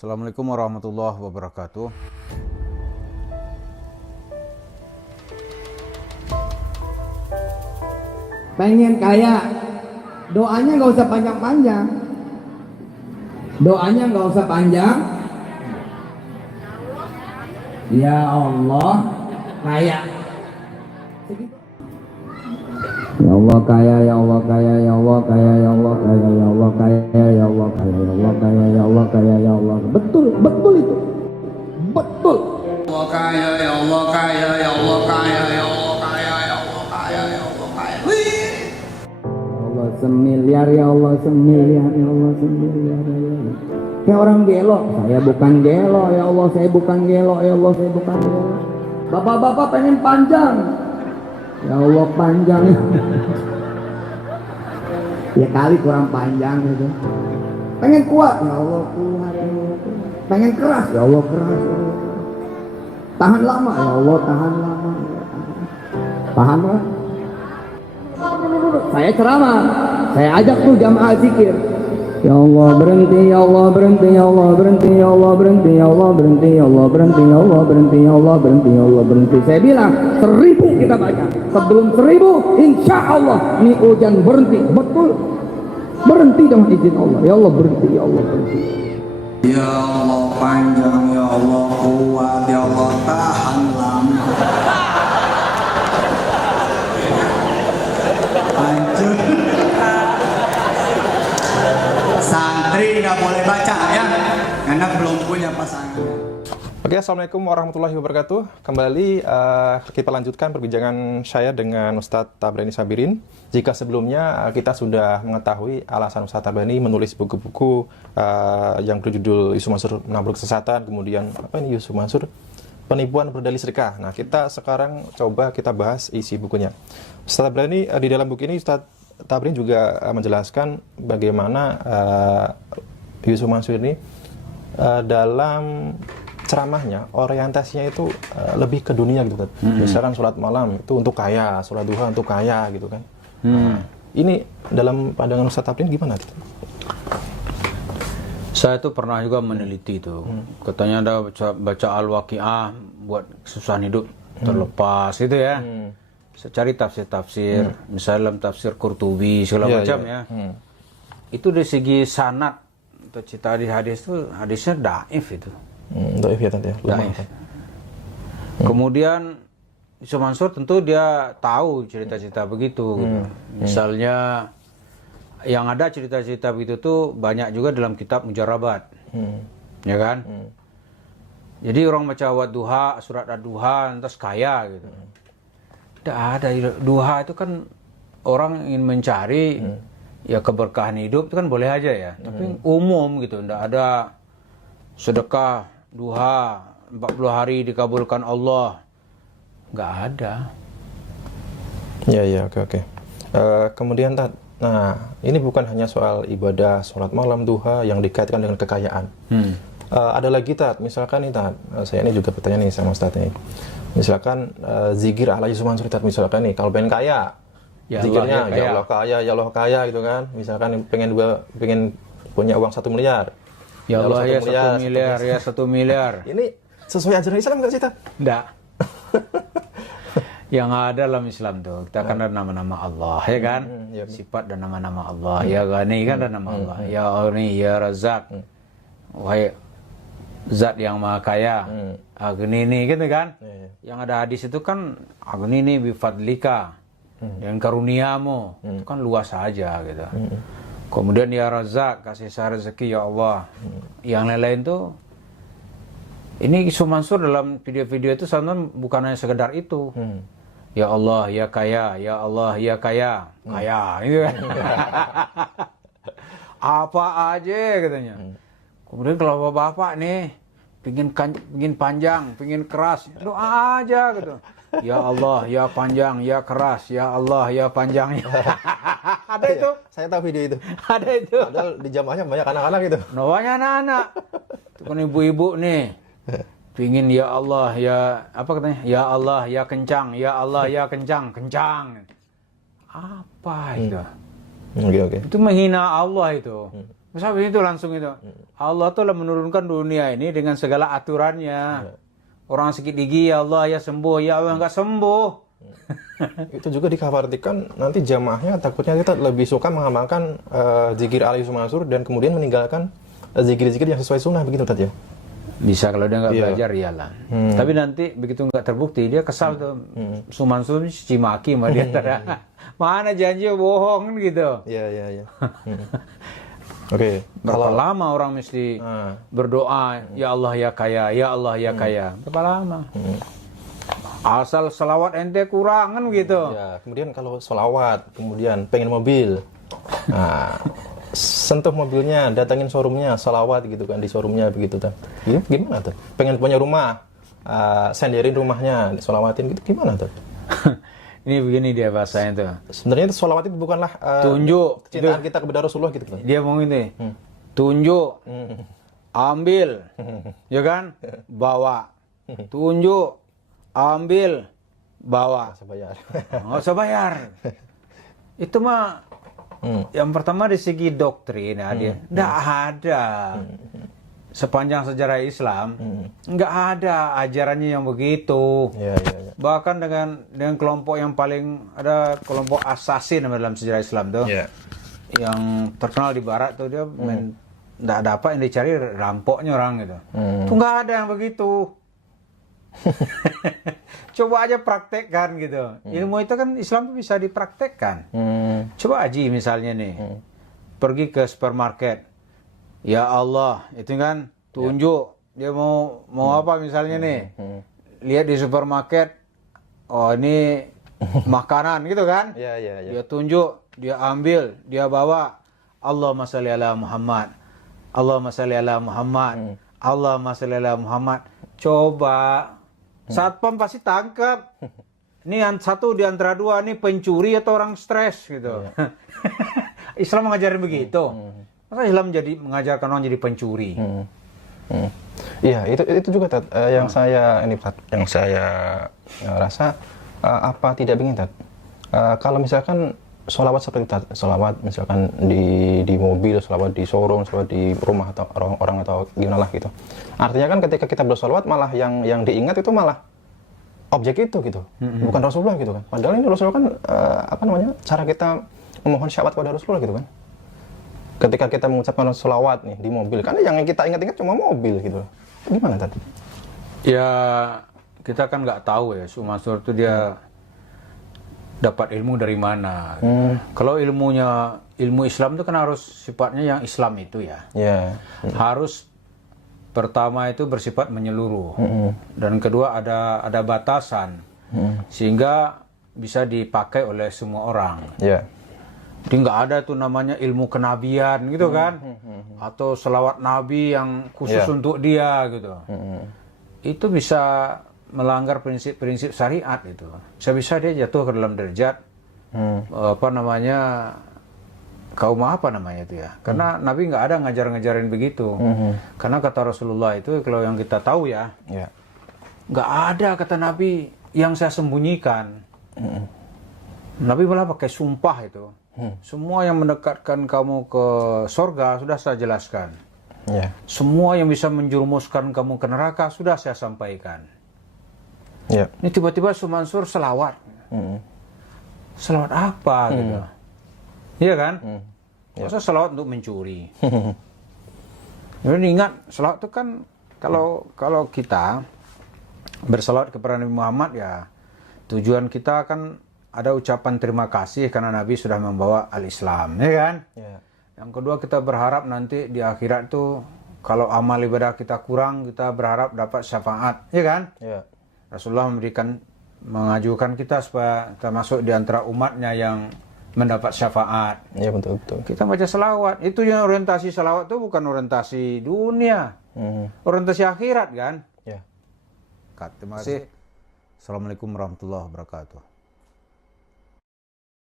Assalamualaikum warahmatullahi wabarakatuh. Pengen kaya, doanya nggak usah panjang-panjang. Doanya nggak usah panjang. Ya Allah, kaya. Ya Allah kaya, ya Allah kaya, ya Allah kaya, ya Allah kaya, ya Allah kaya, ya Allah kaya, ya Allah kaya, ya Allah kaya, ya Allah. Betul, betul itu. Betul. Allah kaya, ya Allah kaya, ya Allah kaya, ya Allah kaya, ya Allah kaya, ya Allah kaya. Wih. Ya Allah semiliar, ya Allah semiliar, ya Allah semiliar, ya Allah. Kayak orang gelo, saya bukan gelo, ya Allah saya bukan gelo, ya Allah saya bukan gelo. Bapak-bapak pengen panjang, ya Allah panjang. Ya kali kurang panjang gitu. Pengen kuat, ya Allah kuat, ya Allah kuat. Pengen keras, ya Allah keras, ya Allah. Tahan lama, ya Allah tahan lama. Paham lah? Saya ceramah, saya ajak tuh jamaah zikir. Ya Allah berhenti, ya Allah berhenti, ya Allah berhenti, ya Allah berhenti, ya Allah berhenti, ya Allah berhenti, ya Allah berhenti, ya Allah berhenti, ya Allah berhenti. Saya bilang 1000 kita baca. Sebelum 1000, insya Allah ini hujan berhenti. Betul, berhenti dengan izin Allah. Ya Allah berhenti, ya Allah berhenti. Ya Allah panjang, ya Allah kuat, ya Allah tahan lama. Lanjut. Santri nggak boleh baca ya, karena belum punya pasangan. Oke, Assalamualaikum warahmatullahi wabarakatuh. Kembali kita lanjutkan perbincangan saya dengan Ustadz Tabrani Sabirin. Jika sebelumnya kita sudah mengetahui alasan Ustadz Tabrani menulis buku-buku yang berjudul Yusuf Mansur Menaburkan Kesesatan, kemudian apa ini Yusuf Mansur Penipuan Berdalih Sedekah. Nah, kita sekarang coba kita bahas isi bukunya. Ustadz Tabrani di dalam buku ini Ustadz Tabrani juga menjelaskan bagaimana Yusuf Mansur ini dalam ceramahnya, orientasinya itu lebih ke dunia gitu kan. Misalkan sholat malam itu untuk kaya, sholat duha untuk kaya gitu kan. Nah, ini dalam pandangan Ustadz Tabrani gimana? Saya tuh pernah juga meneliti itu. Katanya ada baca Al-Waqi'ah buat kesusahan hidup terlepas itu ya. Saya cari tafsir-tafsir, misalnya dalam tafsir Qurtubi segala macam ya. Itu dari segi sanad atau cita hadis itu hadisnya dhaif itu. Dhaif ya tadi ya. Dhaif. Kemudian Yusuf Mansur tentu dia tahu cerita-cerita begitu. Gitu. Misalnya yang ada cerita-cerita begitu tuh banyak juga dalam kitab Mujarrabat. Ya kan? Jadi orang baca Wadduha, surat Ad-Duha, lantas kaya gitu. Tidak ada. Duha itu kan orang ingin mencari ya keberkahan hidup itu kan boleh aja ya. Tapi umum gitu. Tidak ada sedekah duha 40 hari dikabulkan Allah. Nggak ada. Ya, oke. Kemudian nah, ini bukan hanya soal ibadah sholat malam duha yang dikaitkan dengan kekayaan. Ada lagi misalkan nih saya ini juga bertanya nih sama Ustadz nih. Misalkan zikir ala Yusuf Mansur misalkan nih kalau pengen kaya, Ya zikirnya Allah, ya Allah kaya, ya Allah kaya gitu kan. Misalkan pengen punya uang 1 miliar. Ya Allah ya 1 1 miliar, ya 1 miliar. Ini sesuai ajaran Islam nggak sih, Tad? Enggak. Yang ada dalam Islam tuh kita kan ada nama-nama Allah ya kan, sifat dan nama-nama Allah. Ya Ghani kan ada nama Allah, ya Ghani, ya Razak, wahai Zat yang Maha Kaya, Aghnini gitu kan. Yang ada hadis itu kan Aghnini bifadlika, dengan karuniamu, itu kan luas saja gitu. Kemudian ya Razak, kasih saya rezeki ya Allah. Yang lain-lain tuh ini Yusuf Mansur dalam video-video itu sebenarnya bukan hanya sekedar itu. Ya Allah, ya kaya, ya Allah, ya kaya, kaya, gitu kan. Apa aja katanya. Kemudian kalau bapak nih pingin panjang, pingin keras, doa aja gitu. Ya Allah, ya panjang, ya keras, ya Allah, ya panjang. Ada itu. Saya tahu video itu. Ada itu. Padahal di jamaahnya banyak anak-anak gitu. Banyak anak-anak. Itu kan ibu-ibu nih. Pingin ya Allah, ya apa katanya? Ya Allah, ya kencang, ya Allah, ya kencang, kencang. Apa itu? Oke. Itu menghina Allah itu. Bisa begitu langsung itu. Allah telah menurunkan dunia ini dengan segala aturannya. Orang sakit gigi, ya Allah ya sembuh, ya Allah nggak sembuh. Itu juga dikhawatirkan nanti jamaahnya takutnya kita lebih suka mengamalkan zikir alaihi mansur dan kemudian meninggalkan zikir-zikir yang sesuai sunnah begitu Ustaz ya. Bisa kalau dia nggak belajar iyalah. Tapi nanti begitu nggak terbukti dia kesal tuh. Sumansur cuci maki sama dia. Mana janji bohong gitu. Iya. Oke, Berapa lama orang mesti berdoa, ya Allah ya kaya, ya Allah ya kaya. Berapa lama? Asal selawat ente kurang kan gitu. Ya, kemudian kalau sholawat, kemudian pengen mobil, nah, sentuh mobilnya, datangin showroomnya, sholawat gitu kan di showroomnya begitu kan. Gimana tuh? Pengen punya rumah, senderin rumahnya, sholawatin gitu gimana tuh? Ini begini dia bahasanya tuh. Sebenarnya itu sholawat itu bukanlah Tunjuk kecintaan kita kepada Rasulullah gitu kan. Dia mau ini. Tunjuk. Ambil. Ya kan? Bawa. Tunjuk. Ambil. Bawa. Saya bayar. Nggak usah bayar. Itu mah yang pertama dari segi doktrin ya dia. Nggak ada. Sepanjang sejarah Islam nggak ada ajarannya yang begitu. Iya. Bahkan dengan kelompok yang paling ada kelompok asasin dalam sejarah Islam tuh. Iya. Yang terkenal di barat tuh dia nggak ada apa yang dicari rampoknya orang gitu. Tuh nggak ada yang begitu. Coba aja praktekkan gitu. Ilmu itu kan Islam tuh bisa dipraktekkan. Coba Haji misalnya nih. Pergi ke supermarket. Ya Allah, itu kan tunjuk dia mau apa misalnya nih. Lihat di supermarket, oh ini makanan gitu kan. Iya. Dia tunjuk, dia ambil, dia bawa. Allahumma shalli ala Muhammad. Allahumma shalli ala Muhammad. Allahumma shalli ala Muhammad. Coba satpam pasti tangkap. Ini yang satu di antara dua ini pencuri atau orang stres gitu. Islam mengajarin begitu. Masa Islam mengajarkan orang jadi pencuri? Iya, itu juga Tat, yang saya rasa apa tidak ingin Tat. Kalau misalkan sholawat seperti Tat, sholawat misalkan di mobil, sholawat di showroom, sholawat di rumah atau orang atau gimana lah gitu. Artinya kan ketika kita bersholawat malah yang diingat itu malah objek itu gitu, bukan Rasulullah gitu kan. Padahal ini Rasulullah kan cara kita memohon syafaat kepada Rasulullah gitu kan. Ketika kita mengucapkan sholawat nih di mobil, karena yang kita ingat-ingat cuma mobil gitu. Gimana tadi? Ya kita kan nggak tahu ya, Sumansur itu dia dapat ilmu dari mana. Kalau ilmu Islam itu kan harus sifatnya yang Islam itu ya. Harus pertama itu bersifat menyeluruh, dan kedua ada batasan, sehingga bisa dipakai oleh semua orang. Jadi nggak ada tuh namanya ilmu kenabian gitu kan, atau selawat Nabi yang khusus untuk dia gitu. Itu bisa melanggar prinsip-prinsip syariat itu. Bisa-bisa dia jatuh ke dalam derajat kaum apa namanya itu ya. Karena Nabi nggak ada ngajar-ngajarin begitu. Karena kata Rasulullah itu kalau yang kita tahu ya, nggak ada kata Nabi yang saya sembunyikan. Nabi malah pakai sumpah itu. Semua yang mendekatkan kamu ke sorga sudah saya jelaskan. Semua yang bisa menjerumuskan kamu ke neraka sudah saya sampaikan. Ini tiba-tiba Sumansur selawat. Selawat apa gitu? Iya kan? Masa selawat untuk mencuri? Jadi ingat, selawat itu kan kalau kita berselawat kepada Nabi Muhammad ya tujuan kita kan ada ucapan terima kasih karena Nabi sudah membawa al-Islam, ya kan? Yang kedua kita berharap nanti di akhirat itu kalau amal ibadah kita kurang, kita berharap dapat syafaat, ya kan? Rasulullah mengajukan kita supaya kita masuk di antara umatnya yang mendapat syafaat. Iya betul. Kita baca selawat, itu yang orientasi selawat itu bukan orientasi dunia, orientasi akhirat kan? Terima kasih. Assalamualaikum warahmatullahi wabarakatuh.